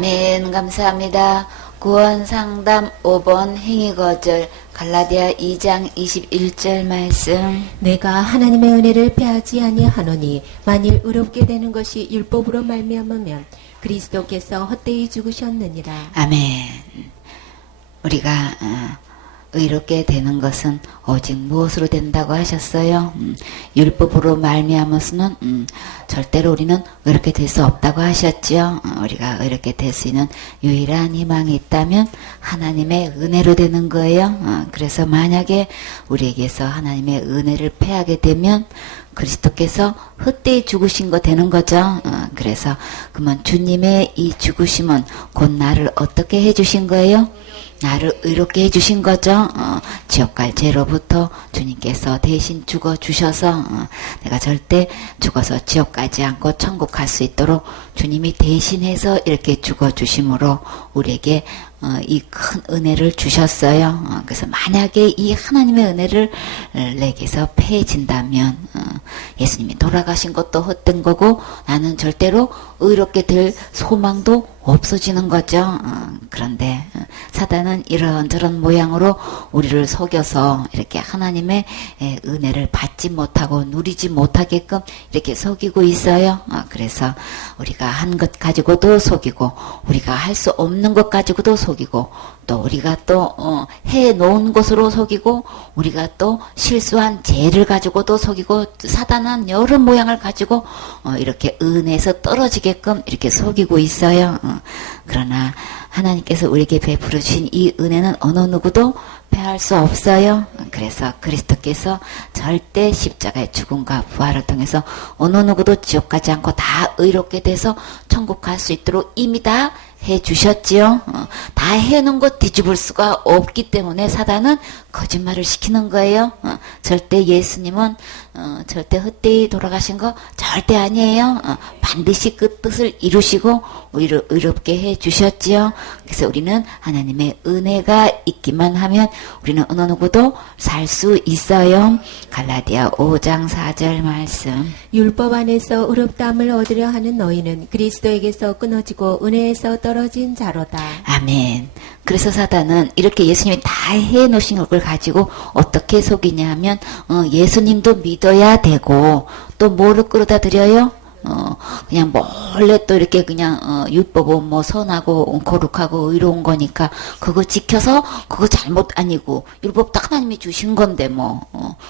아멘. 감사합니다. 구원상담 5번 행위거절 갈라디아 2장 21절 말씀. 내가 하나님의 은혜를 패하지 아니하노니 만일 의롭게 되는 것이 율법으로 말미암으면 그리스도께서 헛되이 죽으셨느니라. 아멘. 우리가 의롭게 되는 것은 오직 무엇으로 된다고 하셨어요? 율법으로 말미암아서는 절대로 우리는 의롭게 될 수 없다고 하셨죠. 우리가 의롭게 될 수 있는 유일한 희망이 있다면 하나님의 은혜로 되는 거예요. 그래서 만약에 우리에게서 하나님의 은혜를 패하게 되면 그리스도께서 헛되이 죽으신 거 되는 거죠. 그래서 그러면 주님의 이 죽으심은 곧 나를 어떻게 해주신 거예요? 나를 의롭게 해주신 거죠. 지옥 갈 죄로부터 주님께서 대신 죽어주셔서 내가 절대 죽어서 지옥 가지 않고 천국 갈 수 있도록 주님이 대신해서 이렇게 죽어주심으로 우리에게 이 큰 은혜를 주셨어요. 그래서 만약에 이 하나님의 은혜를 내게서 패해진다면 예수님이 돌아가신 것도 헛된 거고 나는 절대로 의롭게 될 소망도 없어지는 거죠. 그런데 사단은 이런저런 모양으로 우리를 속여서 이렇게 하나님의 은혜를 받지 못하고 누리지 못하게끔 이렇게 속이고 있어요. 그래서 우리가 한 것 가지고도 속이고 우리가 할 수 없는 것 가지고도 속이고 또 우리가 또 해놓은 것으로 속이고 우리가 또 실수한 죄를 가지고도 속이고 사단은 여러 모양을 가지고 이렇게 은혜에서 떨어지게끔 이렇게 속이고 있어요. 그러나 하나님께서 우리에게 베풀어 주신 이 은혜는 어느 누구도 패할 수 없어요. 그래서 그리스도께서 절대 십자가의 죽음과 부활을 통해서 어느 누구도 지옥 가지 않고 다 의롭게 돼서 천국 갈 수 있도록 이미 다 해주셨지요. 다 해놓은 것 뒤집을 수가 없기 때문에 사단은 거짓말을 시키는 거예요. 절대 예수님은 절대 헛되이 돌아가신 거 절대 아니에요. 반드시 그 뜻을 이루시고 우리를 의롭게 해주셨지요. 그래서 우리는 하나님의 은혜가 있기만 하면 우리는 어느 누구도 살 수 있어요. 갈라디아 5장 4절 말씀. 율법 안에서 의롭다함을 얻으려 하는 너희는 그리스도에게서 끊어지고 은혜에서 떨어진 자로다. 아멘. 그래서 사단은 이렇게 예수님이 다 해놓으신 걸 가지고 어떻게 속이냐 하면 예수님도 믿어야 되고 또 뭐를 끌어다 드려요? 그냥 몰래 또 이렇게 그냥 율법은 뭐 선하고 거룩하고 의로운 거니까 그거 지켜서 그거 잘못 아니고 율법 딱 하나님이 주신 건데 뭐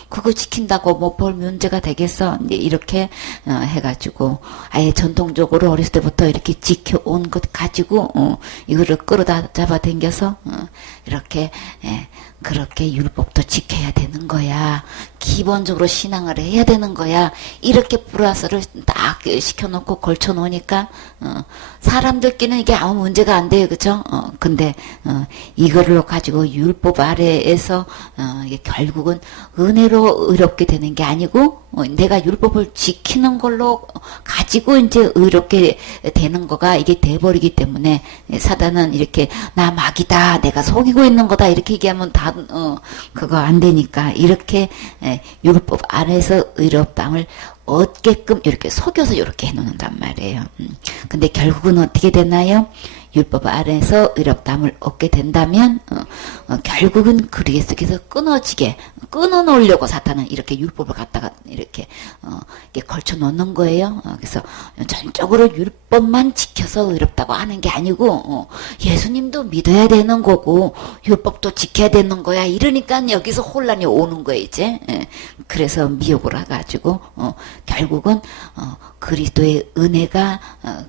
그거 지킨다고 뭐 별 문제가 되겠어? 이렇게 해가지고 아예 전통적으로 어렸을 때부터 이렇게 지켜온 것 가지고 이거를 끌어다 잡아 당겨서 이렇게 그렇게 율법도 지켜야 되는 거야. 기본적으로 신앙을 해야 되는 거야. 이렇게 불화설을 딱 시켜놓고 걸쳐놓으니까 사람들끼리는 이게 아무 문제가 안 돼요. 그죠? 근데 이거를 가지고 율법 아래에서 이게 결국은 은혜로 의롭게 되는 게 아니고 내가 율법을 지키는 걸로 가지고 이제 의롭게 되는 거가 이게 돼버리기 때문에 사단은 이렇게 나 마귀다, 내가 속이고 있는 거다 이렇게 얘기하면 다 그거 안 되니까 이렇게 율법 안에서 의롭다함을 얻게끔 이렇게 속여서 이렇게 해놓는단 말이에요. 근데 결국은 어떻게 되나요? 율법 아래에서 의롭다함을 얻게 된다면 결국은 그리스도께서 끊어지게 끊어놓으려고 사탄은 이렇게 율법을 갖다가 이렇게 걸쳐 놓는 거예요. 그래서 전적으로 율법만 지켜서 의롭다고 하는 게 아니고 예수님도 믿어야 되는 거고 율법도 지켜야 되는 거야. 이러니까 여기서 혼란이 오는 거예요. 이제 그래서 미혹을 해가지고 결국은 그리스도의 은혜가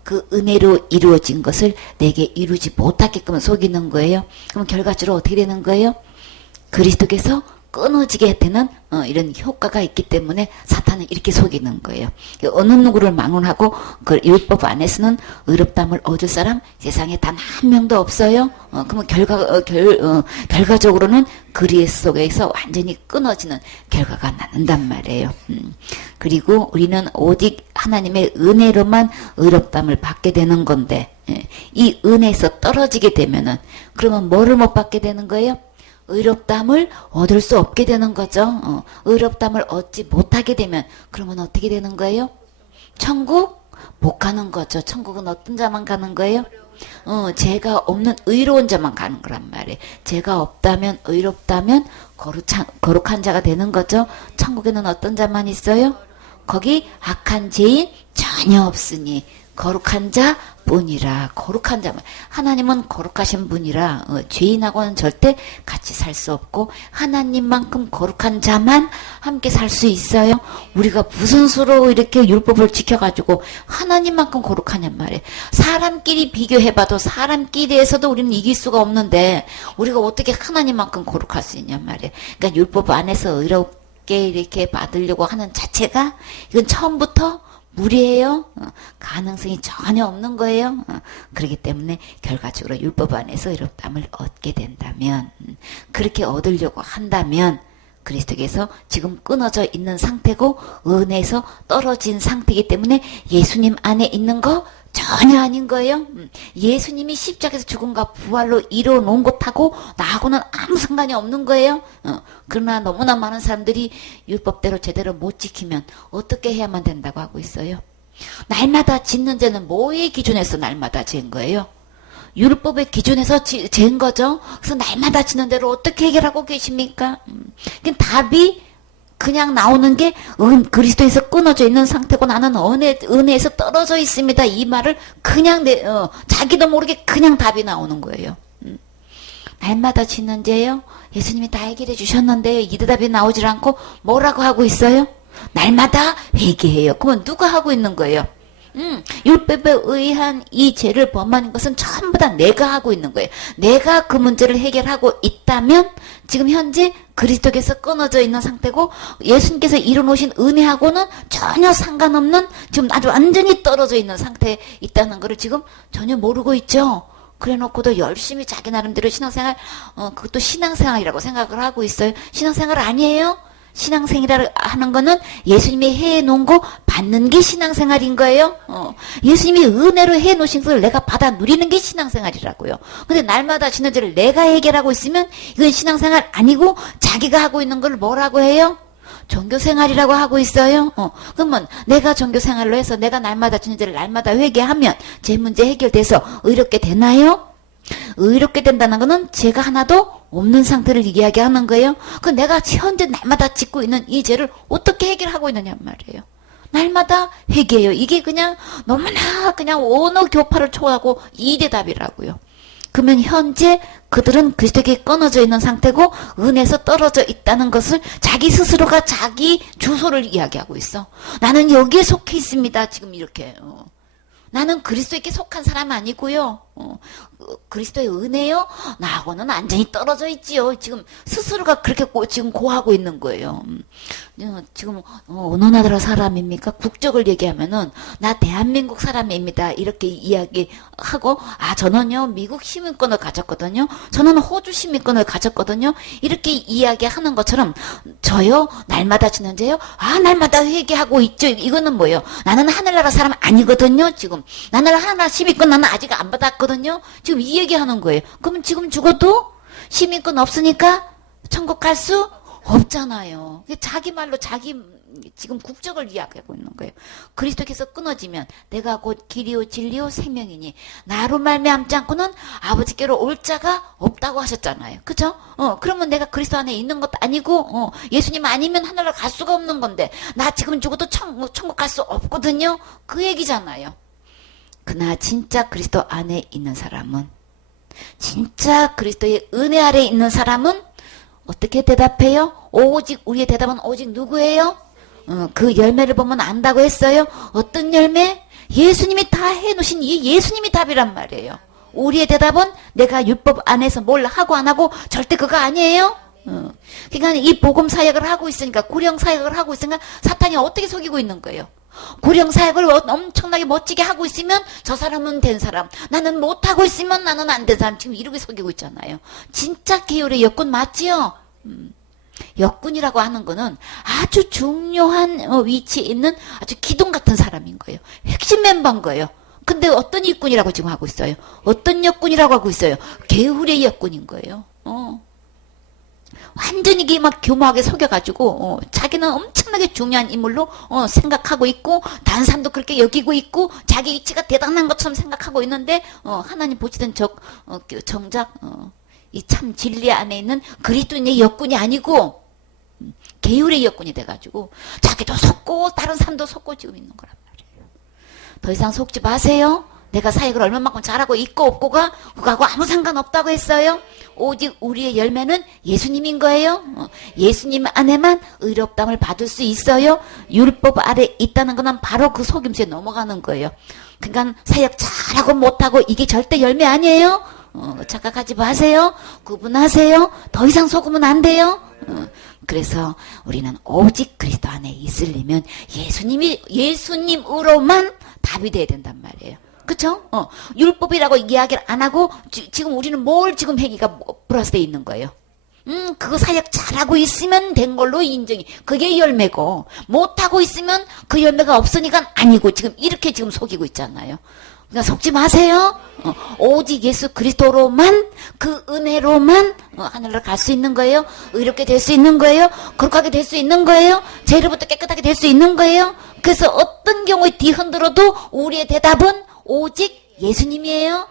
그 은혜로 이루어진 것을 내게 이루지 못하게끔 속이는 거예요. 그럼 결과적으로 어떻게 되는 거예요? 그리스도께서 끊어지게 되는 이런 효과가 있기 때문에 사탄은 이렇게 속이는 거예요. 어느 누구를 망언하고 그 율법 안에서는 의롭다함을 얻을 사람 세상에 단 한 명도 없어요. 그러면 결과적으로는 그리스도에서 완전히 끊어지는 결과가 나는단 말이에요. 그리고 우리는 오직 하나님의 은혜로만 의롭다함을 받게 되는 건데 이 은혜에서 떨어지게 되면은 그러면 뭐를 못 받게 되는 거예요? 의롭다함을 얻을 수 없게 되는 거죠. 의롭다함을 얻지 못하게 되면 그러면 어떻게 되는 거예요? 천국 못 가는 거죠. 천국은 어떤 자만 가는 거예요? 죄가 없는 의로운 자만 가는 거란 말이에요. 죄가 없다면, 의롭다면 거룩한 자가 되는 거죠. 천국에는 어떤 자만 있어요? 거기 악한 죄인 전혀 없으니 거룩한 자뿐이라. 거룩한 자만. 하나님은 거룩하신 분이라 죄인하고는 절대 같이 살 수 없고 하나님만큼 거룩한 자만 함께 살 수 있어요. 우리가 무슨 수로 이렇게 율법을 지켜가지고 하나님만큼 거룩하냔 말이에요. 사람끼리 비교해봐도 사람끼리에서도 우리는 이길 수가 없는데 우리가 어떻게 하나님만큼 거룩할 수 있냔 말이에요. 그러니까 율법 안에서 의롭게 이렇게 받으려고 하는 자체가 이건 처음부터 무리예요. 가능성이 전혀 없는 거예요. 그렇기 때문에 결과적으로 율법 안에서 의롭다함을 얻게 된다면, 그렇게 얻으려고 한다면 그리스도께서 지금 끊어져 있는 상태고 은혜에서 떨어진 상태이기 때문에 예수님 안에 있는 거 전혀 아닌 거예요. 예수님이 십자가에서 죽음과 부활로 이루어 놓은 것하고 나하고는 아무 상관이 없는 거예요. 그러나 너무나 많은 사람들이 율법대로 제대로 못 지키면 어떻게 해야만 된다고 하고 있어요. 날마다 짓는 죄는 뭐의 기준에서 날마다 죄인 거예요? 율법의 기준에서 죄인 거죠. 그래서 날마다 짓는 대로 어떻게 해결하고 계십니까? 답이 그냥 나오는 게 그리스도에서 끊어져 있는 상태고 나는 은혜에서 떨어져 있습니다. 이 말을 그냥 자기도 모르게 그냥 답이 나오는 거예요. 날마다 짓는 죄요? 예수님이 다 해결해 주셨는데요. 이 대답이 나오질 않고 뭐라고 하고 있어요? 날마다 회개해요. 그러면 누가 하고 있는 거예요? 율법에 의한 이 죄를 범하는 것은 전부 다 내가 하고 있는 거예요. 내가 그 문제를 해결하고 있다면 지금 현재 그리스도께서 끊어져 있는 상태고 예수님께서 이뤄놓으신 은혜하고는 전혀 상관없는 지금 아주 완전히 떨어져 있는 상태에 있다는 것을 지금 전혀 모르고 있죠. 그래놓고도 열심히 자기 나름대로 신앙생활, 그것도 신앙생활이라고 생각을 하고 있어요. 신앙생활 아니에요. 신앙생활이라고 하는 거는 예수님이 해놓은 거 받는 게 신앙생활인 거예요. 예수님이 은혜로 해놓으신 것을 내가 받아 누리는 게 신앙생활이라고요. 근데 날마다 지는 죄를 내가 해결하고 있으면 이건 신앙생활 아니고 자기가 하고 있는 걸 뭐라고 해요? 종교생활이라고 하고 있어요. 그러면 내가 종교생활로 해서 내가 날마다 지는 죄를 날마다 회개하면 제 문제 해결돼서 의롭게 되나요? 의롭게 된다는 것은 죄가 하나도 없는 상태를 이야기하는 거예요. 그 내가 현재 날마다 짓고 있는 이 죄를 어떻게 해결하고 있느냐 말이에요. 날마다 회개해요. 이게 그냥 너무나 그냥 어느 교파를 초월하고 이 대답이라고요. 그러면 현재 그들은 그리스도에게 끊어져 있는 상태고 은혜에서 떨어져 있다는 것을 자기 스스로가 자기 주소를 이야기하고 있어. 나는 여기에 속해 있습니다. 지금 이렇게. 나는 그리스도에게 속한 사람 아니고요. 그리스도의 은혜요? 나하고는 완전히 떨어져 있지요. 지금 스스로가 그렇게 지금 고하고 있는 거예요. 지금 어느 나라 사람입니까? 국적을 얘기하면은 나 대한민국 사람입니다. 이렇게 이야기하고 저는요 미국 시민권을 가졌거든요. 저는 호주 시민권을 가졌거든요. 이렇게 이야기하는 것처럼 저요 날마다 지는 죄요? 날마다 회개하고 있죠. 이거는 뭐예요? 나는 하늘나라 사람 아니거든요. 지금 나는 하늘나라 시민권 나는 아직 안 받았거든요. 지금 이 얘기하는 거예요. 그러면 지금 죽어도 시민권 없으니까 천국 갈 수 없잖아요. 자기 말로 자기 지금 국적을 이야기하고 있는 거예요. 그리스도께서 끊어지면 내가 곧 길이요 진리요 생명이니 나로 말미암지 않고는 아버지께로 올 자가 없다고 하셨잖아요. 그죠? 그러면 내가 그리스도 안에 있는 것도 아니고 예수님 아니면 하늘나라 갈 수가 없는 건데 나 지금 죽어도 천국 갈 수 없거든요. 그 얘기잖아요. 그러나 진짜 그리스도 안에 있는 사람은 진짜 그리스도의 은혜 아래에 있는 사람은 어떻게 대답해요? 오직 우리의 대답은 오직 누구예요? 그 열매를 보면 안다고 했어요. 어떤 열매? 예수님이 다 해놓으신 이 예수님이 답이란 말이에요. 우리의 대답은 내가 율법 안에서 뭘 하고 안 하고 절대 그거 아니에요. 그러니까 이 복음 사역을 하고 있으니까 구령 사역을 하고 있으니까 사탄이 어떻게 속이고 있는 거예요. 구령 사역을 엄청나게 멋지게 하고 있으면 저 사람은 된 사람, 나는 못하고 있으면 나는 안 된 사람, 지금 이렇게 속이고 있잖아요. 진짜 계율의 역군 맞지요? 역군이라고 하는 거는 아주 중요한 위치에 있는 아주 기둥 같은 사람인 거예요. 핵심 멤버인 거예요. 근데 어떤 일꾼이라고 지금 하고 있어요? 어떤 역군이라고 하고 있어요? 계율의 역군인 거예요. 완전히 이게 막 교묘하게 속여가지고 자기는 엄청나게 중요한 인물로 생각하고 있고 다른 사람도 그렇게 여기고 있고 자기 위치가 대단한 것처럼 생각하고 있는데 하나님 보시던 정작 이 참 진리 안에 있는 그리스도인의 역군이 아니고 계율의 역군이 돼가지고 자기도 속고 다른 사람도 속고 지금 있는 거란 말이에요. 더 이상 속지 마세요. 내가 사역을 얼마만큼 잘하고 있고 없고가 그거하고 아무 상관없다고 했어요. 오직 우리의 열매는 예수님인 거예요. 예수님 안에만 의롭다함을 받을 수 있어요. 율법 아래 있다는 거는 바로 그 속임수에 넘어가는 거예요. 그러니까 사역 잘하고 못하고 이게 절대 열매 아니에요. 착각하지 마세요. 구분하세요. 더 이상 속으면 안 돼요. 그래서 우리는 오직 그리스도 안에 있으려면 예수님으로만 답이 돼야 된단 말이에요. 그쵸? 율법이라고 이야기를 안 하고 지금 우리는 뭘 지금 행위가 플러스돼 있는 거예요. 그거 사역 잘하고 있으면 된 걸로 인정이. 그게 열매고 못하고 있으면 그 열매가 없으니까 아니고 지금 이렇게 지금 속이고 있잖아요. 그러니까 속지 마세요. 오직 예수 그리스도로만 그 은혜로만 하늘로 갈 수 있는 거예요. 의롭게 될 수 있는 거예요. 거룩하게 될 수 있는 거예요. 죄로부터 깨끗하게 될 수 있는 거예요. 그래서 어떤 경우에 뒤흔들어도 우리의 대답은 오직 예수님이에요.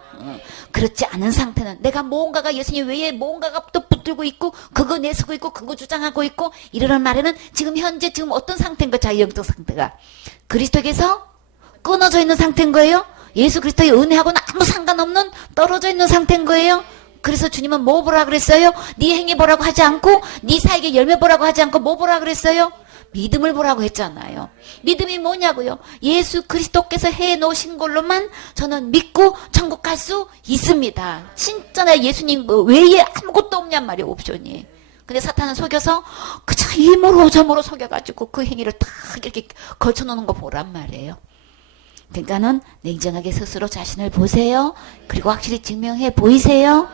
그렇지 않은 상태는 내가 뭔가가 예수님 외에 뭔가가 또 붙들고 있고 그거 내세우고 있고 그거 주장하고 있고 이러는 날에는 지금 현재 지금 어떤 상태인 거야. 자기 영적 상태가 그리스도에게서 끊어져 있는 상태인 거예요. 예수 그리스도의 은혜하고는 아무 상관없는 떨어져 있는 상태인 거예요. 그래서 주님은 뭐 보라 그랬어요? 네 행위 보라고 하지 않고 네 사역의 열매 보라고 하지 않고 뭐 보라 그랬어요? 믿음을 보라고 했잖아요. 믿음이 뭐냐고요? 예수 그리스도께서 해놓으신 걸로만 저는 믿고 천국 갈 수 있습니다. 진짜 나 예수님 외에 아무것도 없냔 말이에요. 옵션이. 근데 사탄은 속여서 그저 이모로 저모로 속여가지고 그 행위를 다 이렇게 걸쳐놓는 거 보란 말이에요. 그러니까는 냉정하게 스스로 자신을 보세요. 그리고 확실히 증명해 보이세요.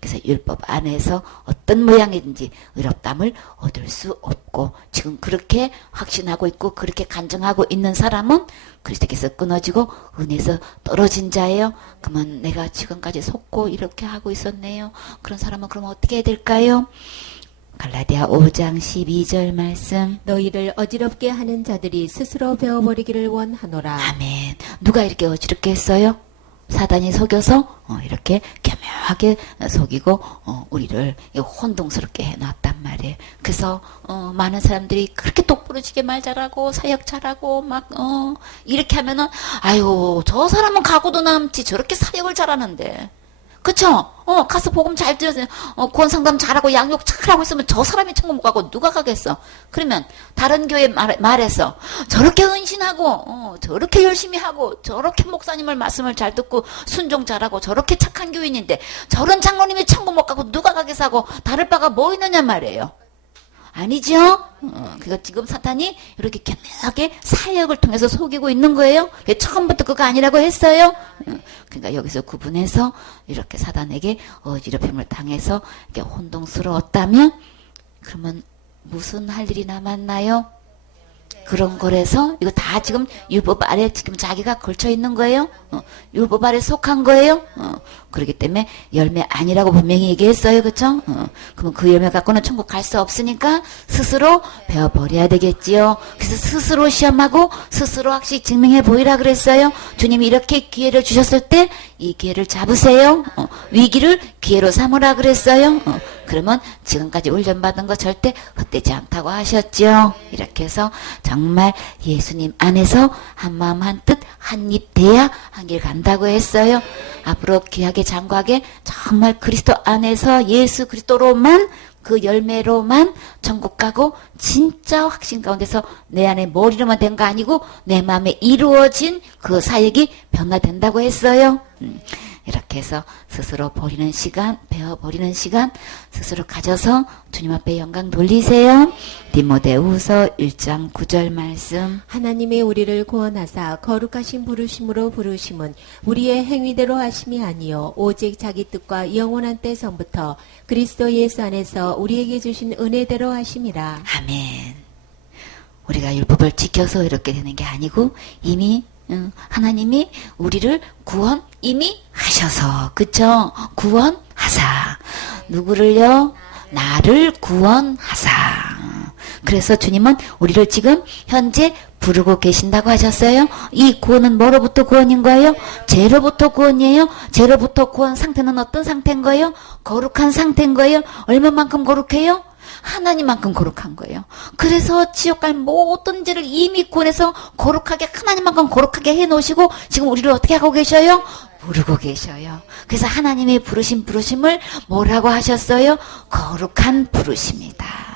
그래서 율법 안에서 어떤 모양이든지 의롭다함을 얻을 수 없고 지금 그렇게 확신하고 있고 그렇게 간증하고 있는 사람은 그리스도께서 끊어지고 은혜에서 떨어진 자예요. 그러면 내가 지금까지 속고 이렇게 하고 있었네요. 그런 사람은 그럼 어떻게 해야 될까요? 갈라디아 5장 12절 말씀. 너희를 어지럽게 하는 자들이 스스로 배워버리기를 원하노라. 아멘. 누가 이렇게 어지럽게 했어요? 사단이 속여서 이렇게 교묘하게 속이고 우리를 혼동스럽게 해놨단 말이에요. 그래서 많은 사람들이 그렇게 똑부러지게 말 잘하고 사역 잘하고 막 이렇게 하면은 아유 저 사람은 각오도 남지 저렇게 사역을 잘하는데 그쵸? 가서 복음 잘 들으세요. 구원 상담 잘하고 양육 잘하고 있으면 저 사람이 천국 못 가고 누가 가겠어? 그러면 다른 교회 말해서 저렇게 헌신하고 저렇게 열심히 하고 저렇게 목사님을 말씀을 잘 듣고 순종 잘하고 저렇게 착한 교인인데 저런 장로님이 천국 못 가고 누가 가겠어 하고 다를 바가 뭐 있느냐 말이에요. 아니죠? 그거 지금 사탄이 이렇게 교묘하게 사역을 통해서 속이고 있는 거예요. 처음부터 그거 아니라고 했어요. 그러니까 여기서 구분해서 이렇게 사단에게 어지럽힘을 당해서 이렇게 혼동스러웠다면 그러면 무슨 할 일이 남았나요? 그런 거라서 이거 다 지금 율법 아래 지금 자기가 걸쳐 있는 거예요. 율법 아래 속한 거예요. 그렇기 때문에 열매 아니라고 분명히 얘기했어요. 그쵸? 그러면 그 열매 갖고는 천국 갈 수 없으니까 스스로 배워버려야 되겠지요. 그래서 스스로 시험하고 스스로 확실히 증명해 보이라 그랬어요. 주님이 이렇게 기회를 주셨을 때 이 기회를 잡으세요. 위기를 기회로 삼으라 그랬어요. 그러면 지금까지 훈련받은 거 절대 헛되지 않다고 하셨죠. 이렇게 해서 정말 예수님 안에서 한마음 한뜻 한입 돼야 한 길 간다고 했어요. 앞으로 귀하게 장구하게 정말 그리스도 안에서 예수 그리스도로만 그 열매로만 천국 가고 진짜 확신 가운데서 내 안에 머리로만 된 거 아니고 내 마음에 이루어진 그 사역이 변화된다고 했어요. 이렇게 해서 스스로 버리는 시간, 배워버리는 시간 스스로 가져서 주님 앞에 영광 돌리세요. 디모데후서 1장 9절 말씀. 하나님이 우리를 구원하사 거룩하신 부르심으로 부르심은 우리의 행위대로 하심이 아니요 오직 자기 뜻과 영원한 때전부터 그리스도 예수 안에서 우리에게 주신 은혜대로 하심이라. 아멘. 우리가 율법을 지켜서 이렇게 되는 게 아니고 이미 하나님이 우리를 구원 이미 하셔서 그쵸? 구원하사 누구를요? 나를 구원하사. 그래서 주님은 우리를 지금 현재 부르고 계신다고 하셨어요. 이 구원은 뭐로부터 구원인 거예요? 죄로부터 구원이에요. 죄로부터 구원 상태는 어떤 상태인 거예요? 거룩한 상태인 거예요. 얼마만큼 거룩해요? 하나님만큼 거룩한 거예요. 그래서 지옥 갈 모든 죄를 이미 구원해서 거룩하게 하나님만큼 거룩하게 해놓으시고 지금 우리를 어떻게 하고 계셔요? 부르고 계셔요. 그래서 하나님의 부르심을 뭐라고 하셨어요? 거룩한 부르심이다.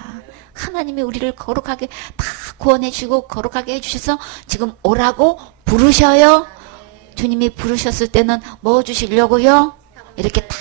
하나님이 우리를 거룩하게 다 구원해 주시고 거룩하게 해주셔서 지금 오라고 부르셔요. 주님이 부르셨을 때는 뭐 주시려고요? 이렇게 다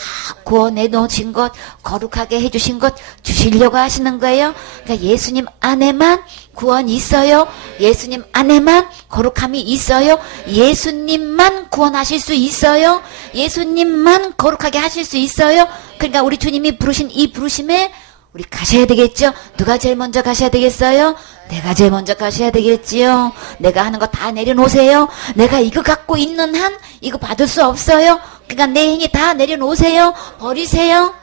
구원해 놓으신 것, 거룩하게 해주신 것 주시려고 하시는 거예요. 그러니까 예수님 안에만 구원이 있어요. 예수님 안에만 거룩함이 있어요. 예수님만 구원하실 수 있어요. 예수님만 거룩하게 하실 수 있어요. 그러니까 우리 주님이 부르신 이 부르심에 우리 가셔야 되겠죠? 누가 제일 먼저 가셔야 되겠어요? 내가 제일 먼저 가셔야 되겠지요. 내가 하는 거 다 내려놓으세요. 내가 이거 갖고 있는 한 이거 받을 수 없어요. 그러니까 내 행위 다 내려놓으세요. 버리세요.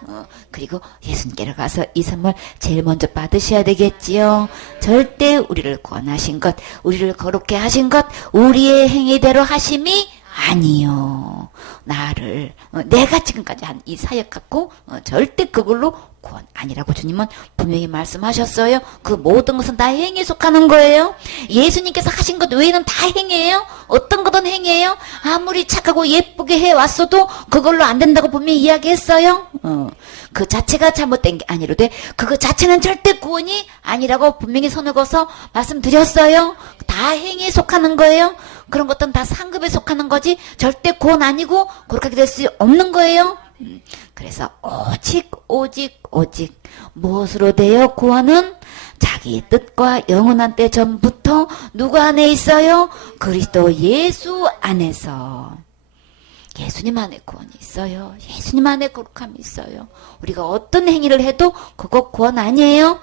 그리고 예수님께로 가서 이 선물 제일 먼저 받으셔야 되겠지요. 절대 우리를 구원하신 것, 우리를 거룩게 하신 것, 우리의 행위대로 하심이 아니요. 나를 내가 지금까지 한 이 사역 갖고 절대 그걸로 구원 아니라고 주님은 분명히 말씀하셨어요. 그 모든 것은 다 행위에 속하는 거예요. 예수님께서 하신 것 외에는 다 행위예요. 어떤 것은 행위예요. 아무리 착하고 예쁘게 해왔어도 그걸로 안 된다고 분명히 이야기했어요. 그 자체가 잘못된 게 아니로되 그거 자체는 절대 구원이 아니라고 분명히 손을 거서 말씀드렸어요. 다 행위에 속하는 거예요. 그런 것들은 다 상급에 속하는 거지 절대 구원 아니고 그렇게 될 수 없는 거예요. 그래서 오직 무엇으로 되어 구원은 자기 뜻과 영원한 때 전부터 누구 안에 있어요? 그리스도 예수 안에서. 예수님 안에 구원이 있어요. 예수님 안에 거룩함이 있어요. 우리가 어떤 행위를 해도 그거 구원 아니에요.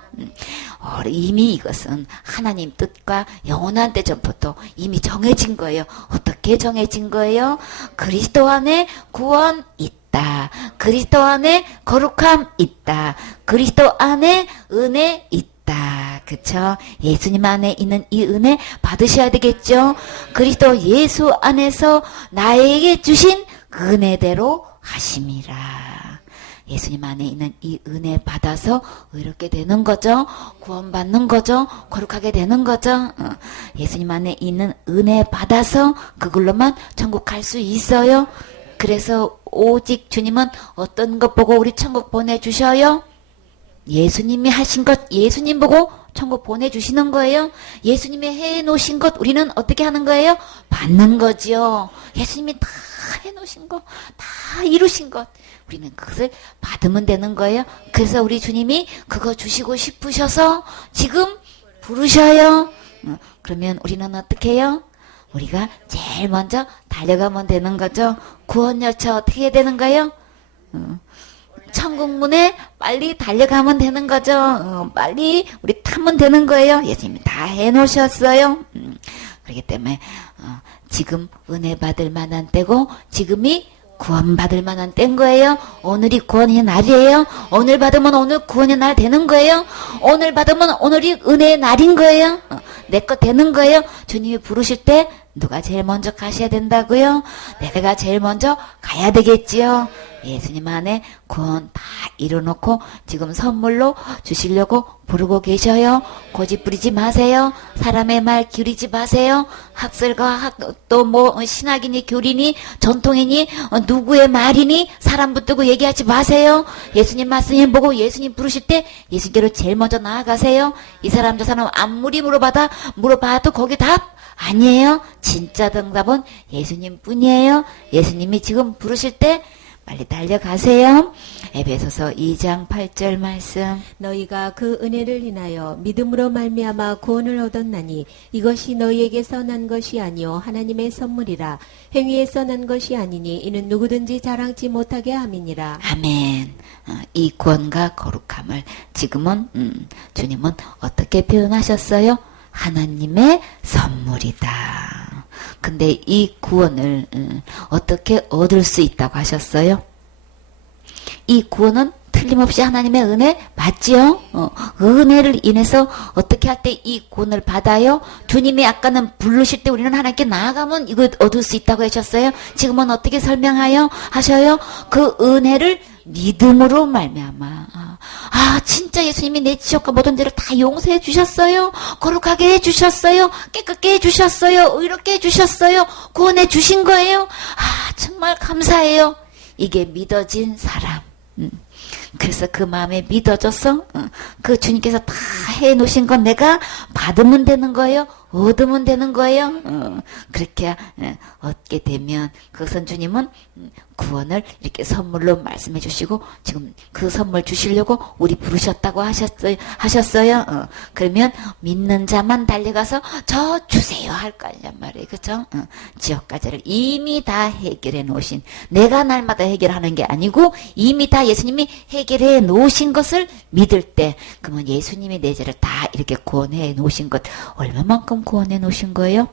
이미 이것은 하나님 뜻과 영원한 때 전부터 이미 정해진 거예요. 어떻게 정해진 거예요? 그리스도 안에 구원 있다. 그리스도 안에 거룩함 있다. 그리스도 안에 은혜 있다. 그쵸? 예수님 안에 있는 이 은혜 받으셔야 되겠죠? 그리스도 예수 안에서 나에게 주신 은혜대로 하심이라. 예수님 안에 있는 이 은혜 받아서 의롭게 되는 거죠. 구원받는 거죠. 거룩하게 되는 거죠. 예수님 안에 있는 은혜 받아서 그걸로만 천국 갈 수 있어요. 그래서 오직 주님은 어떤 것 보고 우리 천국 보내주셔요? 예수님이 하신 것 예수님 보고 천국 보내주시는 거예요. 예수님이 해놓으신 것 우리는 어떻게 하는 거예요? 받는 거지요. 예수님이 다 해놓으신 것, 다 이루신 것 우리는 그것을 받으면 되는 거예요. 그래서 우리 주님이 그거 주시고 싶으셔서 지금 부르셔요. 그러면 우리는 어떻게 해요? 우리가 제일 먼저 달려가면 되는 거죠. 구원 열차 어떻게 해야 되는 거예요? 천국문에 빨리 달려가면 되는 거죠. 빨리 우리 타면 되는 거예요. 예수님이 다 해놓으셨어요. 그렇기 때문에 지금 은혜 받을 만한 때고 지금이 구원받을 만한 때인 거예요. 오늘이 구원의 날이에요. 오늘 받으면 오늘 구원의 날 되는 거예요. 오늘 받으면 오늘이 은혜의 날인 거예요. 내 것 되는 거예요. 주님이 부르실 때 누가 제일 먼저 가셔야 된다고요? 내가 제일 먼저 가야 되겠지요. 예수님 안에 구원 다 이뤄놓고 지금 선물로 주시려고 부르고 계셔요. 고집 부리지 마세요. 사람의 말 기울이지 마세요. 학설과 또 뭐 신학이니 교리니 전통이니 누구의 말이니 사람 붙들고 얘기하지 마세요. 예수님 말씀 보고 예수님 부르실 때 예수님께로 제일 먼저 나아가세요. 이 사람 저 사람 아무리 물어봐도 거기 답 아니에요. 진짜 정답은 예수님 뿐이에요. 예수님이 지금 부르실 때 빨리 달려가세요. 에베소서 2장 8절 말씀. 너희가 그 은혜를 인하여 믿음으로 말미암아 구원을 얻었나니 이것이 너희에게서 난 것이 아니요 하나님의 선물이라. 행위에서 난 것이 아니니 이는 누구든지 자랑치 못하게 함이니라. 아멘. 이 구원과 거룩함을 지금은 주님은 어떻게 표현하셨어요? 하나님의 선물이다. 근데 이 구원을 어떻게 얻을 수 있다고 하셨어요? 이 구원은 틀림없이 하나님의 은혜 맞지요? 은혜를 인해서 어떻게 할 때 이 구원을 받아요? 주님이 아까는 부르실 때 우리는 하나님께 나아가면 이거 얻을 수 있다고 하셨어요. 지금은 어떻게 설명하여 하셔요? 그 은혜를 믿음으로 말미암아. 진짜 예수님이 내 지옥과 모든 죄를 다 용서해 주셨어요. 거룩하게 해 주셨어요. 깨끗게 해 주셨어요. 의롭게 해 주셨어요. 구원해 주신 거예요. 정말 감사해요. 이게 믿어진 사람. 그래서 그 마음에 믿어져서 그 주님께서 다 해놓으신 건 내가 받으면 되는 거예요. 얻으면 되는 거예요. 그렇게 얻게 되면 그것은 주님은 구원을 이렇게 선물로 말씀해 주시고 지금 그 선물 주시려고 우리 부르셨다고 하셨어요. 그러면 믿는 자만 달려가서 저 주세요 할 거 아니란 말이에요. 그죠? 지옥까지를 이미 다 해결해 놓으신, 내가 날마다 해결하는 게 아니고 이미 다 예수님이 해결해 놓으신 것을 믿을 때, 그러면 예수님이 내 죄를 다 이렇게 구원해 놓으신 것 얼마만큼 구원해 놓으신 거예요?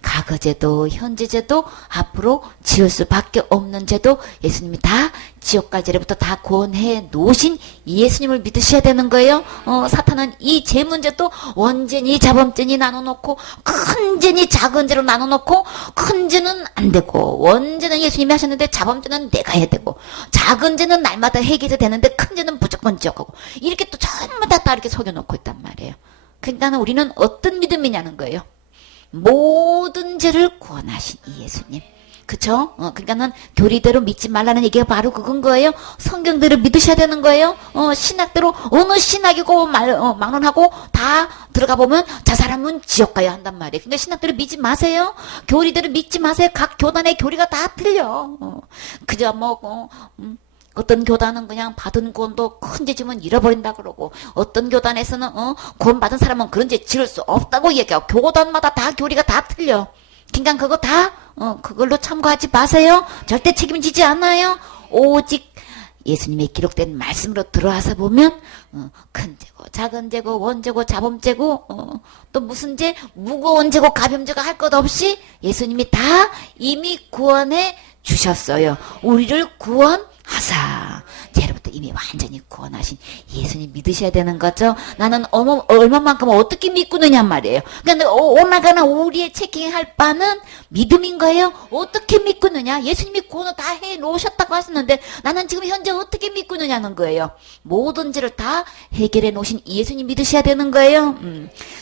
과거 죄도 현재 죄도 앞으로 지을 수밖에 없는 죄도 예수님이 다 지옥까지로부터 다 구원해 놓으신 이 예수님을 믿으셔야 되는 거예요. 사탄은 이 죄 문제도 원죄니 자범죄니 나눠놓고, 큰 죄니 작은 죄로 나눠놓고, 큰 죄는 안 되고, 원죄는 예수님이 하셨는데 자범죄는 내가 해야 되고, 작은 죄는 날마다 해결이 되는데 큰 죄는 무조건 지옥하고, 이렇게 또 전부 다 이렇게 속여놓고 있단 말이에요. 그러니까 우리는 어떤 믿음이냐는 거예요. 모든 죄를 구원하신 이 예수님. 그쵸? 그러니까는 교리대로 믿지 말라는 얘기가 바로 그건 거예요. 성경대로 믿으셔야 되는 거예요. 신학대로 어느 신학이고 막론하고 다 들어가 보면 저 사람은 지옥 가야 한단 말이에요. 그러니까 신학대로 믿지 마세요. 교리대로 믿지 마세요. 각 교단의 교리가 다 틀려. 그저 어떤 교단은 그냥 받은 구원도 큰 죄 지면 잃어버린다 그러고, 어떤 교단에서는 구원 받은 사람은 그런 죄 지을 수 없다고 얘기하고, 교단마다 다 교리가 다 틀려. 그러니까 그거 다 그걸로 참고하지 마세요. 절대 책임지지 않아요. 오직 예수님의 기록된 말씀으로 들어와서 보면 큰 죄고 작은 죄고 원죄고 자범죄고 또 무슨 죄, 무거운 죄고 가벼운 죄가 할 것 없이 예수님이 다 이미 구원해 주셨어요. 우리를 구원하사. 죄로부터 이미 완전히 구원하신 예수님 믿으셔야 되는 거죠. 나는 얼마만큼 어떻게 믿고느냐 말이에요. 그러니까 오나가나 우리의 체킹할 바는 믿음인 거예요. 어떻게 믿고느냐. 예수님이 구원을 다 해놓으셨다고 하셨는데 나는 지금 현재 어떻게 믿고느냐는 거예요. 모든 죄를 다 해결해 놓으신 예수님 믿으셔야 되는 거예요.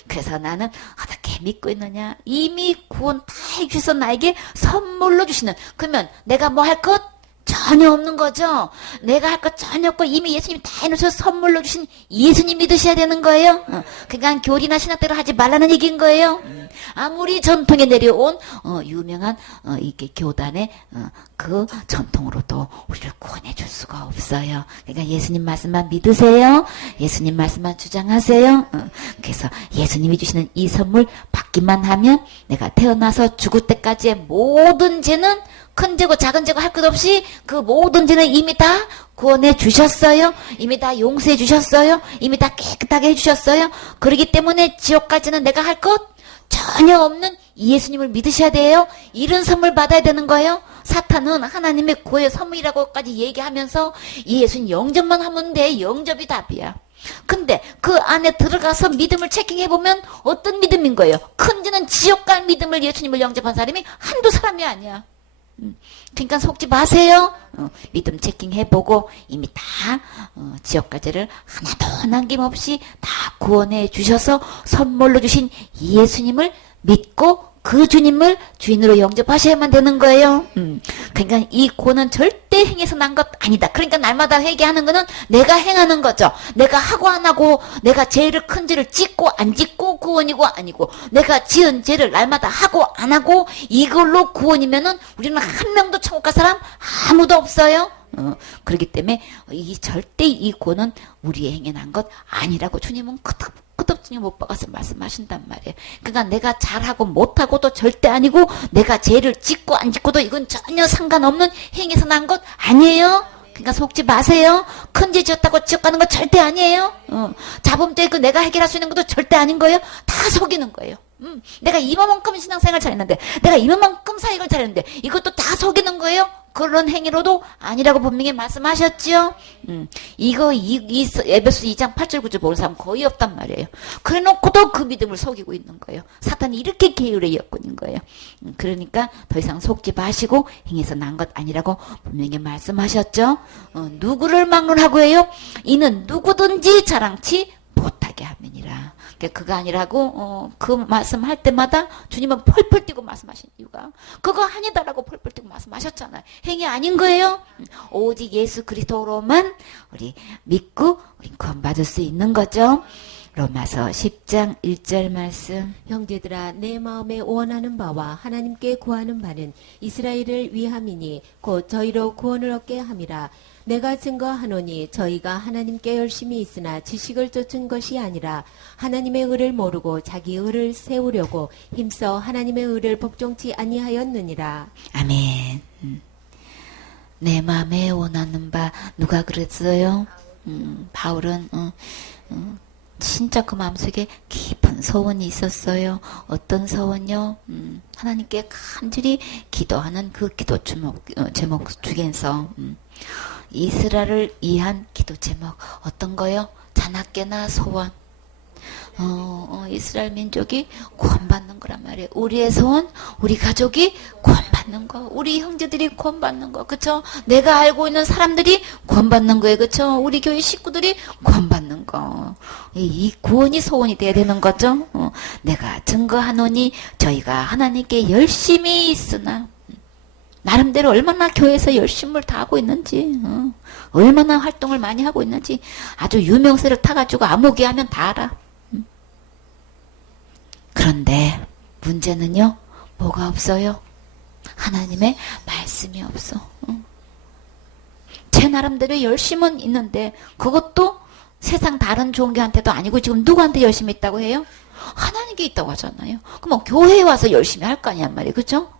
그래서 나는 어떻게 믿고 있느냐. 이미 구원 다 해주셔서 나에게 선물로 주시는. 그러면 내가 뭐 할 것? 전혀 없는 거죠. 내가 할 것 전혀 없고 이미 예수님이 다 해놓으셔서 선물로 주신 예수님 믿으셔야 되는 거예요. 그러니까 교리나 신학대로 하지 말라는 얘기인 거예요. 아무리 전통에 내려온 유명한 이게 교단의 그 전통으로도 우리를 구원해 줄 수가 없어요. 그러니까 예수님 말씀만 믿으세요. 예수님 말씀만 주장하세요. 그래서 예수님이 주시는 이 선물 받기만 하면 내가 태어나서 죽을 때까지의 모든 죄는, 큰 죄고 작은 죄고 할 것 없이 그 모든 죄는 이미 다 구원해 주셨어요. 이미 다 용서해 주셨어요. 이미 다 깨끗하게 해 주셨어요. 그렇기 때문에 지옥까지는 내가 할 것 전혀 없는 이 예수님을 믿으셔야 돼요. 이런 선물 받아야 되는 거예요. 사탄은 하나님의 구원의 선물이라고까지 얘기하면서 이 예수님 영접만 하면 돼. 영접이 답이야. 근데 그 안에 들어가서 믿음을 체킹해보면 어떤 믿음인 거예요? 큰 죄는 지옥 갈 믿음을 예수님을 영접한 사람이 한두 사람이 아니야. 그러니까 속지 마세요. 믿음 체킹해보고 이미 다 지옥까지를 하나도 남김없이 다 구원해 주셔서 선물로 주신 예수님을 믿고 그 주님을 주인으로 영접하셔야만 되는 거예요. 그러니까 이 구원은 절대 행해서 난 것 아니다. 그러니까 날마다 회개하는 거는 내가 행하는 거죠. 내가 하고 안 하고, 내가 죄를, 큰 죄를 짓고 안 짓고 구원이고 아니고, 내가 지은 죄를 날마다 하고 안 하고, 이걸로 구원이면은 우리는 한 명도 천국 갈 사람 아무도 없어요. 그렇기 때문에 절대 이 구원은 우리의 행에 난 것 아니라고 주님은 끝없이 못 박아서 말씀하신단 말이에요. 그러니까 내가 잘하고 못하고도 절대 아니고, 내가 죄를 짓고 안 짓고도 이건 전혀 상관없는 행에서 난 것 아니에요. 그러니까 속지 마세요. 큰 죄 지었다고 지옥 가는 거 절대 아니에요. 자범죄 그 내가 해결할 수 있는 것도 절대 아닌 거예요. 다 속이는 거예요. 내가 이만큼 신앙생활 잘했는데, 내가 이만큼 사역을 잘했는데, 이것도 다 속이는 거예요. 그런 행위로도 아니라고 분명히 말씀하셨지요. 이거 에베소 2장 8절 9절 보는 사람 거의 없단 말이에요. 그래놓고도 그 믿음을 속이고 있는 거예요. 사탄이 이렇게 게으르게 엮어인 거예요. 그러니까 더 이상 속지 마시고 행해서 난 것 아니라고 분명히 말씀하셨죠. 누구를 막론하고 해요? 이는 누구든지 자랑치 못하게 함이니라. 그거 아니라고 그 말씀할 때마다 주님은 펄펄 뛰고 말씀하신 이유가 그거 아니다라고 펄펄 뛰고 말씀하셨잖아요. 행위 아닌 거예요. 오직 예수 그리스도로만 우리 믿고 우리 구원받을 수 있는 거죠. 로마서 10장 1절 말씀. 형제들아 내 마음에 원하는 바와 하나님께 구하는 바는 이스라엘을 위함이니 곧 저희로 구원을 얻게 함이라. 내가 증거하노니 저희가 하나님께 열심히 있으나 지식을 쫓은 것이 아니라 하나님의 의를 모르고 자기 의를 세우려고 힘써 하나님의 의를 복종치 아니하였느니라. 아멘. 내 마음에 원하는 바 누가 그랬어요? 바울은 진짜 그 마음속에 깊은 소원이 있었어요. 어떤 소원요? 하나님께 간절히 기도하는 그 기도 제목 중에서 이스라엘을 위한 기도 제목 어떤 거요? 자나깨나 소원. 이스라엘 민족이 구원받는 거란 말이에요. 우리의 소원, 우리 가족이 구원받는 거, 우리 형제들이 구원받는 거, 그쵸? 내가 알고 있는 사람들이 구원받는 거예요, 그쵸? 우리 교회 식구들이 구원받는 거. 이 구원이 소원이 돼야 되는 거죠. 내가 증거하노니 저희가 하나님께 열심히 있으나 나름대로 얼마나 교회에서 열심을 다하고 있는지, 얼마나 활동을 많이 하고 있는지 아주 유명세를 타가지고 아무개 하면 다 알아. 그런데 문제는요, 뭐가 없어요? 하나님의 말씀이 없어. 제 나름대로 열심은 있는데 그것도 세상 다른 종교한테도 아니고 지금 누구한테 열심히 있다고 해요? 하나님께 있다고 하잖아요. 그럼 교회에 와서 열심히 할 거 아니야 말이에요. 그죠?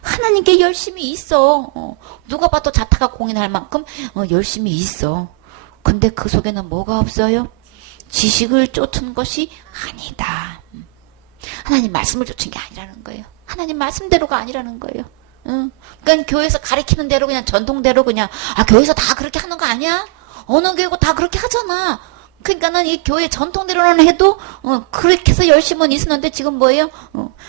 하나님께 열심히 있어. 누가 봐도 자타가 공인할 만큼 열심히 있어. 근데 그 속에는 뭐가 없어요? 지식을 쫓은 것이 아니다. 하나님 말씀을 쫓은 게 아니라는 거예요. 하나님 말씀대로가 아니라는 거예요. 그러니까 교회에서 가르치는 대로 그냥 전통대로 그냥 교회에서 다 그렇게 하는 거 아니야? 어느 교회고 다 그렇게 하잖아. 그러니까는 이 교회 전통대로는 해도 그렇게 해서 열심은 있었는데 지금 뭐예요?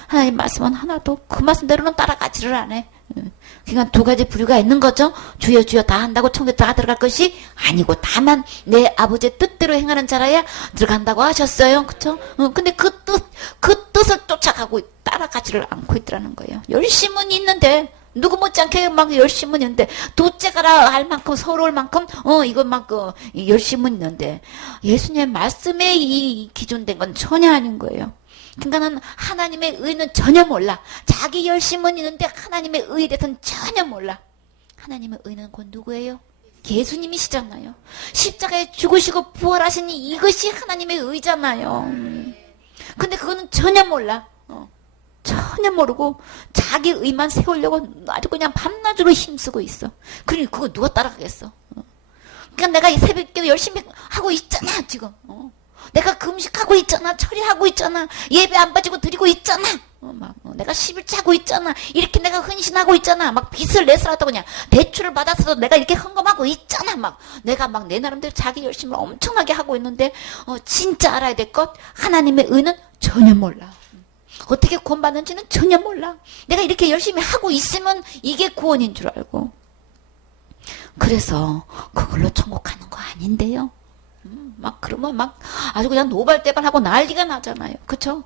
하나님 말씀은 하나도 그 말씀대로는 따라가지를 않아. 그러니까 두 가지 부류가 있는 거죠. 주여 주여 다 한다고 천국에 다 들어갈 것이 아니고 다만 내 아버지의 뜻대로 행하는 자라야 들어간다고 하셨어요. 그쵸? 근데 그 뜻을 쫓아가고 따라가지를 않고 있더라는 거예요. 열심은 있는데 누구 못지않게 막 열심은 있는데 둘째가라 할 만큼 서러울 만큼 이거 막 열심은 있는데 예수님의 말씀에 이 기준된 건 전혀 아닌 거예요. 그러니까는 하나님의 의는 전혀 몰라. 자기 열심은 있는데 하나님의 의에 대해서는 전혀 몰라. 하나님의 의는 곧 누구예요? 예수님이시잖아요. 십자가에 죽으시고 부활하시니 이것이 하나님의 의잖아요. 근데 그거는 전혀 몰라. 전혀 모르고 자기 의만 세우려고 아주 그냥 밤낮으로 힘쓰고 있어. 그러니 그거 누가 따라가겠어? 그러니까 내가 이 새벽기도 열심히 하고 있잖아 지금. 내가 금식하고 있잖아. 처리하고 있잖아. 예배 안 빠지고 드리고 있잖아. 내가 11째 하고 있잖아. 이렇게 내가 헌신하고 있잖아. 막 빚을 내서라도 그냥 대출을 받아서도 내가 이렇게 헌금하고 있잖아. 내가 내 나름대로 자기 열심을 엄청나게 하고 있는데 진짜 알아야 될 것 하나님의 의는 전혀 몰라. 어떻게 구원받는지는 전혀 몰라. 내가 이렇게 열심히 하고 있으면 이게 구원인 줄 알고. 그래서 그걸로 천국 가는 거 아닌데요. 그러면 아주 그냥 노발대발하고 난리가 나잖아요. 그쵸?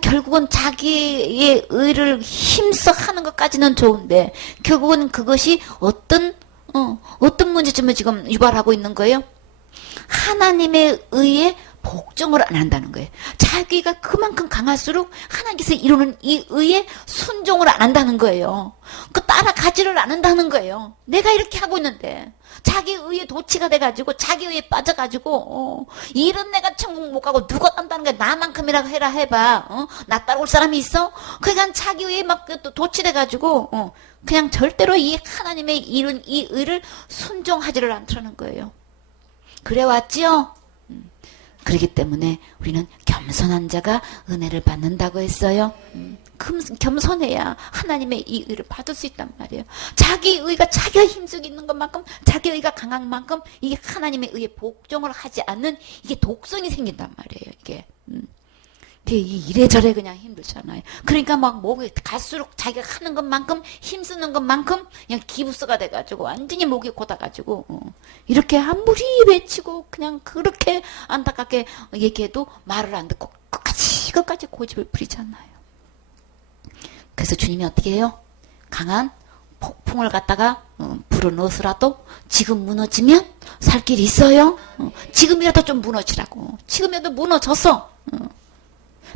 결국은 자기의 의를 힘써 하는 것까지는 좋은데 결국은 그것이 어떤 문제점을 지금 유발하고 있는 거예요? 하나님의 의에 복종을 안 한다는 거예요. 자기가 그만큼 강할수록 하나님께서 이루는 이 의에 순종을 안 한다는 거예요. 따라가지를 않는다는 거예요. 내가 이렇게 하고 있는데 자기 의에 도취가 돼가지고 자기 의에 빠져가지고 이런 내가 천국 못 가고 누가 딴다는 거야. 나만큼이라고 해봐. 나 따라올 사람이 있어? 그러니까 자기 의에 막 도취돼가지고 그냥 절대로 이 하나님의 이룬 이 의를 순종하지를 않더라는 거예요. 그래 왔지요? 그렇기 때문에 우리는 겸손한 자가 은혜를 받는다고 했어요. 겸손해야 하나님의 이 의를 받을 수 있단 말이에요. 자기 의가 자기가 힘쓰고 있는 것만큼, 자기 의가 강한 만큼 이게 하나님의 의에 복종을 하지 않는 이게 독성이 생긴단 말이에요. 이게 이래저래 그냥 힘들잖아요. 그러니까 막 목이 갈수록 자기가 하는 것만큼 힘쓰는 것만큼 그냥 기부스가 돼가지고 완전히 목이 곧아가지고 이렇게 아무리 외치고 그냥 그렇게 안타깝게 얘기해도 말을 안 듣고 끝까지 고집을 부리잖아요. 그래서 주님이 어떻게 해요? 강한 폭풍을 갖다가 불어넣어서라도 지금 무너지면 살 길이 있어요. 지금이라도 좀 무너지라고. 지금이라도 무너졌어.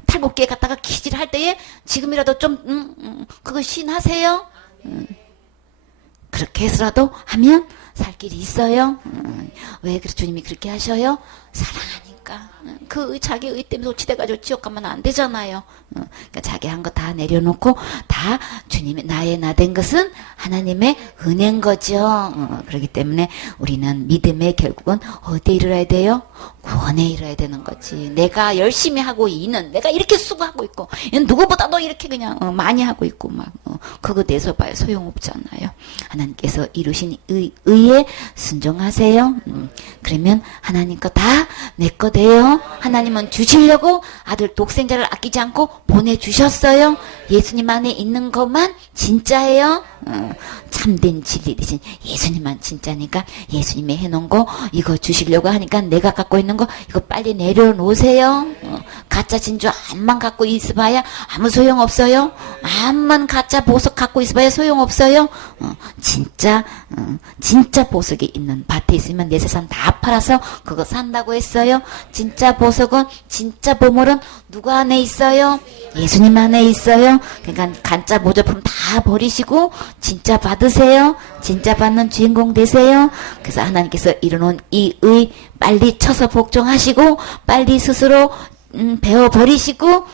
탈곡기에 갖다가 기질할 때에 지금이라도 좀 그거 신하세요. 그렇게 해서라도 하면 살 길이 있어요. 왜 주님이 그렇게 하셔요? 사랑하니까. 그 자기 의 때문에 도취돼가지고 지옥 가면 안 되잖아요. 그러니까 자기 한 거 다 내려놓고 다 주님의 나의 나 된 것은 하나님의 은혜인 거죠. 그렇기 때문에 우리는 믿음의 결국은 어디에 이르러야 돼요? 구원에 이르러야 되는 거지. 내가 열심히 하고 있는 내가 이렇게 수고하고 있고 누구보다도 이렇게 그냥 많이 하고 있고 막 그거 내서봐야 소용없잖아요. 하나님께서 이루신 의에 순종하세요. 그러면 하나님 거 다 내 거 돼요. 하나님은 주시려고 아들 독생자를 아끼지 않고 보내주셨어요. 예수님 안에 있는 것만 진짜예요. 참된 진리 대신 예수님만 진짜니까 예수님이 해놓은 거 이거 주시려고 하니까 내가 갖고 있는 거 이거 빨리 내려놓으세요. 가짜 진주 암만 갖고 있어봐야 아무 소용없어요. 암만 가짜 보석 갖고 있어봐야 소용없어요. 진짜 보석이 있는 밭에 있으면 내 세상 다 팔아서 그거 산다고 했어요. 진짜 보석은 진짜 보물은 누구 안에 있어요? 예수님 안에 있어요. 그러니까 가짜 모조품 다 버리시고 진짜 받으세요. 진짜 받는 주인공 되세요. 그래서 하나님께서 이뤄놓은 이 의 빨리 쳐서 복종하시고 빨리 스스로 배워버리시고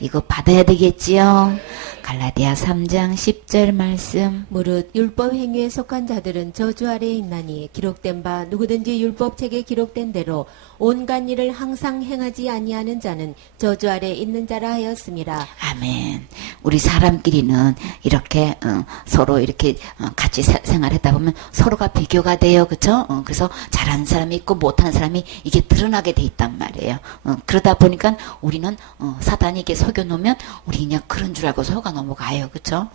이거 받아야 되겠지요. 갈라디아 3장 10절 말씀. 무릇 율법 행위에 속한 자들은 저주 아래에 있나니 기록된 바 누구든지 율법책에 기록된 대로 온갖 일을 항상 행하지 아니하는 자는 저주 아래에 있는 자라 하였습니다. 아멘. 우리 사람끼리는 이렇게 서로 이렇게 같이 생활하다 보면 서로가 비교가 돼요. 그렇죠? 그래서 잘하는 사람이 있고 못하는 사람이 이게 드러나게 돼 있단 말이에요. 그러다 보니까 우리는 사단이 이렇게 속여놓으면 우리 그냥 그런 줄 알고 속아 넘어가요. 그렇죠?